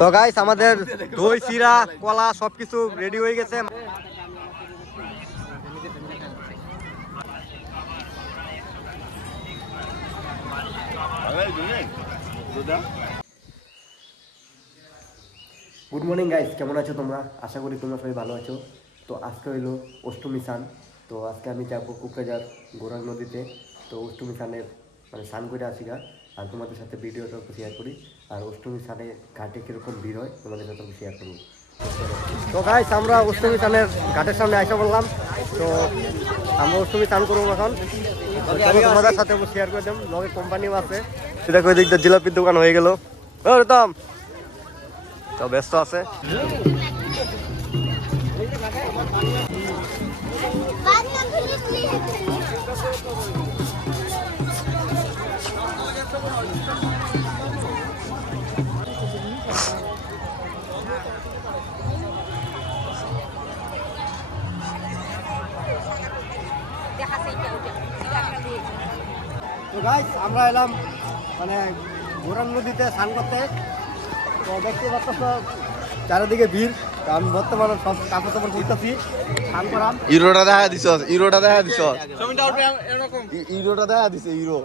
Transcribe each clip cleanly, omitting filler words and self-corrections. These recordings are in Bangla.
তো গাইস আমাদের দই চিরা কলা সবকিছু রেডি হয়ে গেছে। গুড মর্নিং গাইস, কেমন আছো তোমরা? আশা করি তোমরা সবাই ভালো আছো। তো আজকে হইলো অষ্টমী স্নান। তো আজকে আমি যাবো কুকরাঝার গৌরাঙ্গ নদীতে। তো অষ্টমী স্নানের স্নান করে আসি গা, আর তোমাদের সাথে ভিডিওটা শেয়ার করি। আর অষ্টমী স্নানে ঘাটে কীরকম ভিড় হয় তোমাদের সাথে শেয়ার করবো। তো গাইস আমরা অষ্টমী স্নানের ঘাটের সামনে আসা বললাম। তো আমরা অষ্টমী স্নান করবো এখন, তোমাদের সাথে শেয়ার করে দেব। লগে কোম্পানিও আছে, সেটা করে দিক জিলাপির দোকান হয়ে গেল। রতম তো ব্যস্ত আছে। তো গাইস আমরা এলাম গৌরাঙ্গ নদীতে স্নান করতে। তো দেখতে পাচ্ছ চারিদিকে ভিড়। আমি বর্তমানে সব কাপড় টাপড় করতেছি, স্নান করাম। ইউরোটা দেখা দিছ, ইউরোটা দেখা দিছ, ইউরোটা দেখা দিছে, ইউরো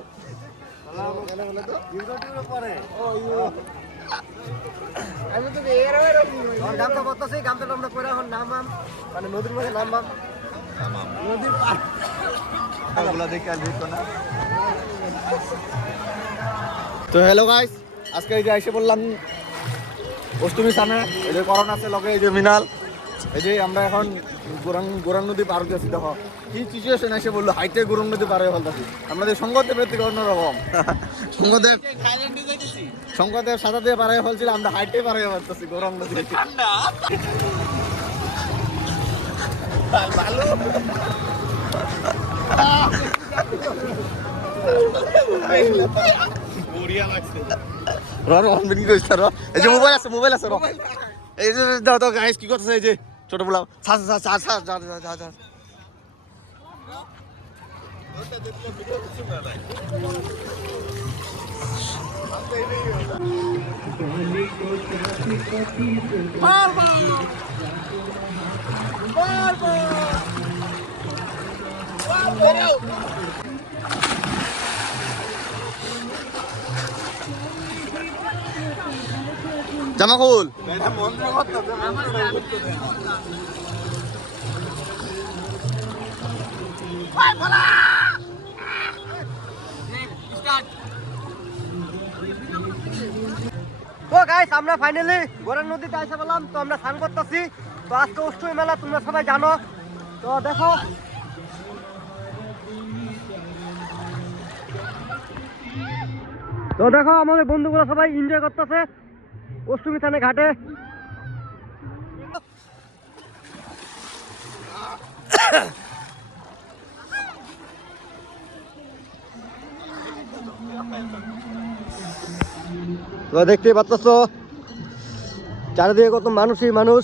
গামটা করতেছি, গামটা টামটা করে এখন নামাম, নদীর মধ্যে নামবাম। নদীর পার তো হ্যালো গাইস, আজকে এই যে এসে বললাম অষ্টমী স্থানে। এই যে করোনা আছে লগে, এই যে মিনাল, এই যে আমরা এখন গৌরাঙ্গ নদী পার হতেছি। দেখো কি সিচুয়েশন এসে বললো, হাইটে গৌরাঙ্গ নদী পার হয়ে ফেলতেছি। আমাদের শঙ্করদেবের থেকে অন্যরকম। শঙ্করদেব সাদা দিয়ে পার হয়ে ফেলছিল, আমরা হাইটে পার হয়ে ফেলতেছি গৌরাঙ্গ নদী। ভালো মোবাইল আছে, মোবাইল আছে। এই যে দাও গাইস, কি করতেছে এই যে ছোট বলাও। জামা খুল। তো গাইস আমরা ফাইনালি গৌরাঙ্গ নদীতে এসে বললাম। তো আমরা স্নান করতেছি। তো আজকে অষ্টমী মেলা, তোমরা সবাই জানো। তো দেখো আমাদের বন্ধুগুলো সবাই এনজয় করতেছে অষ্টমী স্নানে ঘাটে। দেখতেই পাচ্ছ চারিদিকে কত মানুষই মানুষ।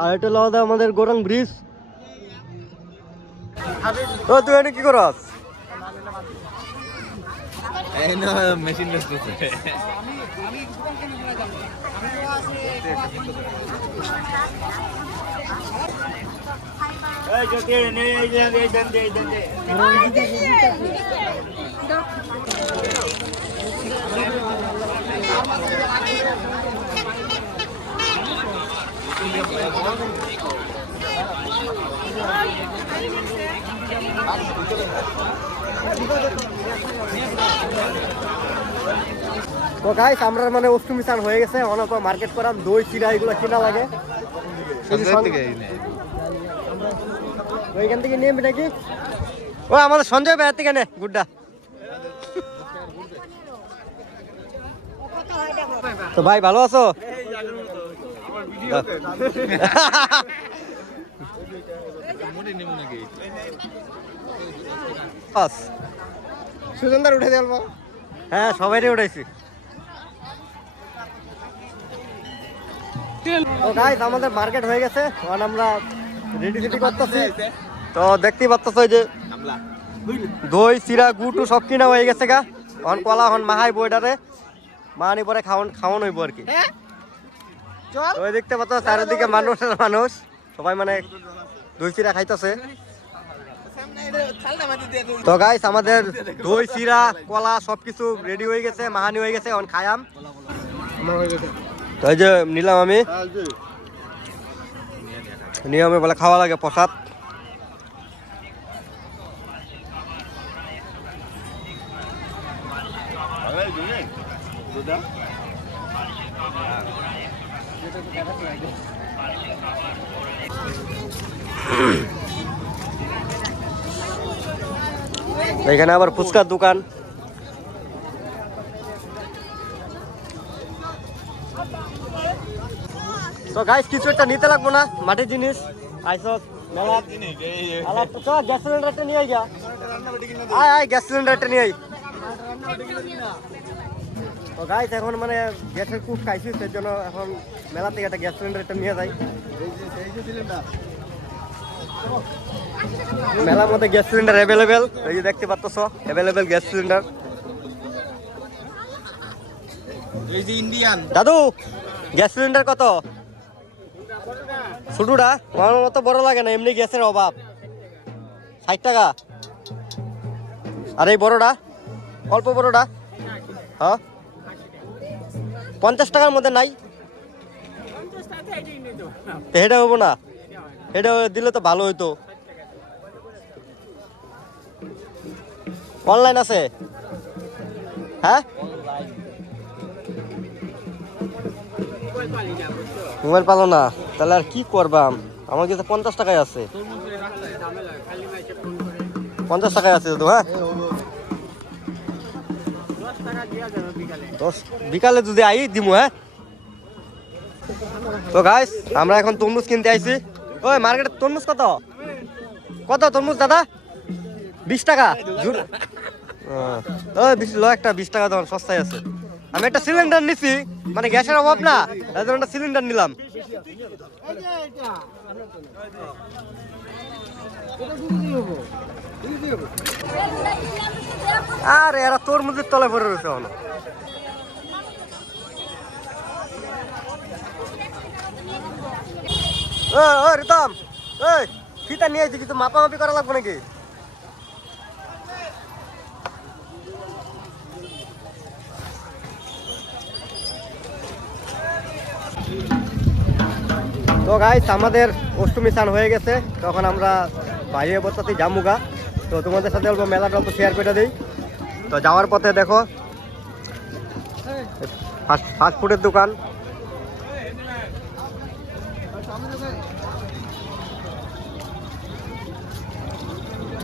আর এটা হলো আমাদের গৌরাঙ্গ ব্রিজ। তুই এনে কি করস? মেশিন তো গাইস আমরা অষ্টমী স্নান হয়ে গেছে। অনেক মার্কেট করাম, দই চিরা এগুলো কিনা লাগে। ওইখান থেকে নিয়ে নাকি ও আমাদের সঞ্জয় ভাইয়ের থেকে নে গুড্ডা। তো ভাই ভালো আছো? সুজনদার উঠে দেব। হ্যাঁ সবাইরে উঠাইছি। তো গাইস আমাদের মার্কেট হয়ে গেছে, এখন আমরা রেডি করতেছি। তো দেখতেই পাচ্ছ যে দই চিরা গুটু সব কিনা হয়ে গেছে গা। অন কলা হন মাহাই বইডারে মানি পরে খাওয়ান হইব আর কি। তো ওই দেখতে পাচ্ছ চারিদিকে মানুষ সবাই মানে দই চিরা খাইতেছে। তো গাইস আমাদের দই চিরা কলা সবকিছু রেডি হয়ে গেছে, মাহানি হয়ে গেছে, এখন খায়াম। তো এই যে নিলাম আমি, নিয়মে বলে খাওয়া লাগে প্রসাদ। এখানে আবার ফুচকার দোকান। তো গাইস কিছু একটা নিতে লাগবো না, মাটির জিনিস আইসস মেলা আলাপ তো গ্যাস সিলিন্ডারটা নিয়ে আই গা, আয় গ্যাস সিলিন্ডারটা নিয়ে আই। তো গাইস এখন মানে গ্যাসের খুব খাইছি, সেই জন্য এখন মেলা থেকে একটা গ্যাস সিলিন্ডারটা নিয়ে যাই। মেলার মধ্যে গ্যাস সিলিন্ডার অ্যাভেলেবেল, এই যে দেখতে পাচ্ছ অ্যাভেলেবেল গ্যাস সিলিন্ডার। এই যে ইন্ডিয়ান দাদু গ্যাস সিলিন্ডার কত? ছোটটা আমার মতো বড় লাগে না, এমনি গ্যাসের অভাব। 60 টাকা। আর এই বড়টা অল্প বড়টা হ্যাঁ 50 টাকার মধ্যে নাই? এটা হবো না, এটা দিলে তো ভালো হইতো। অনলাইন আছে? হ্যাঁ মোবাইল পালো না, তাহলে আর কি করবাম? আমার কাছে 50 টাকায় আছে, 50 টাকায় আছে দাদু। হ্যাঁ 10 বিকালে যদি আই দিমু। হ্যাঁ তো গাইস আমরা এখন তরমুজ কিনতে আইছি। ওই মার্কেটে তরমুজ কত কত তরমুজ দাদা? 20 টাকা। ওই 20 টাকা দাম, সস্তায় আছে। আমি একটা সিলিন্ডার নিছি, মানে গ্যাসের অভাব না, তাই জন্য একটা সিলিন্ডার নিলাম। আর এরা তরমুজের তলায় পড়ে রয়েছে এখন। ও রিতম, ওই ফিতা নিয়ে আইছি, কিছু মাপামাপি করা লাগবে নাকি? তো গাইস আমাদের অষ্টমী স্নান হয়ে গেছে, তখন আমরা বাইরে বসতে জামুগা। তো তোমাদের সাথে অল্প মেলাটা অল্প শেয়ার করে দিই। তো যাওয়ার পথে দেখো ফাস্ট ফুডের দোকান।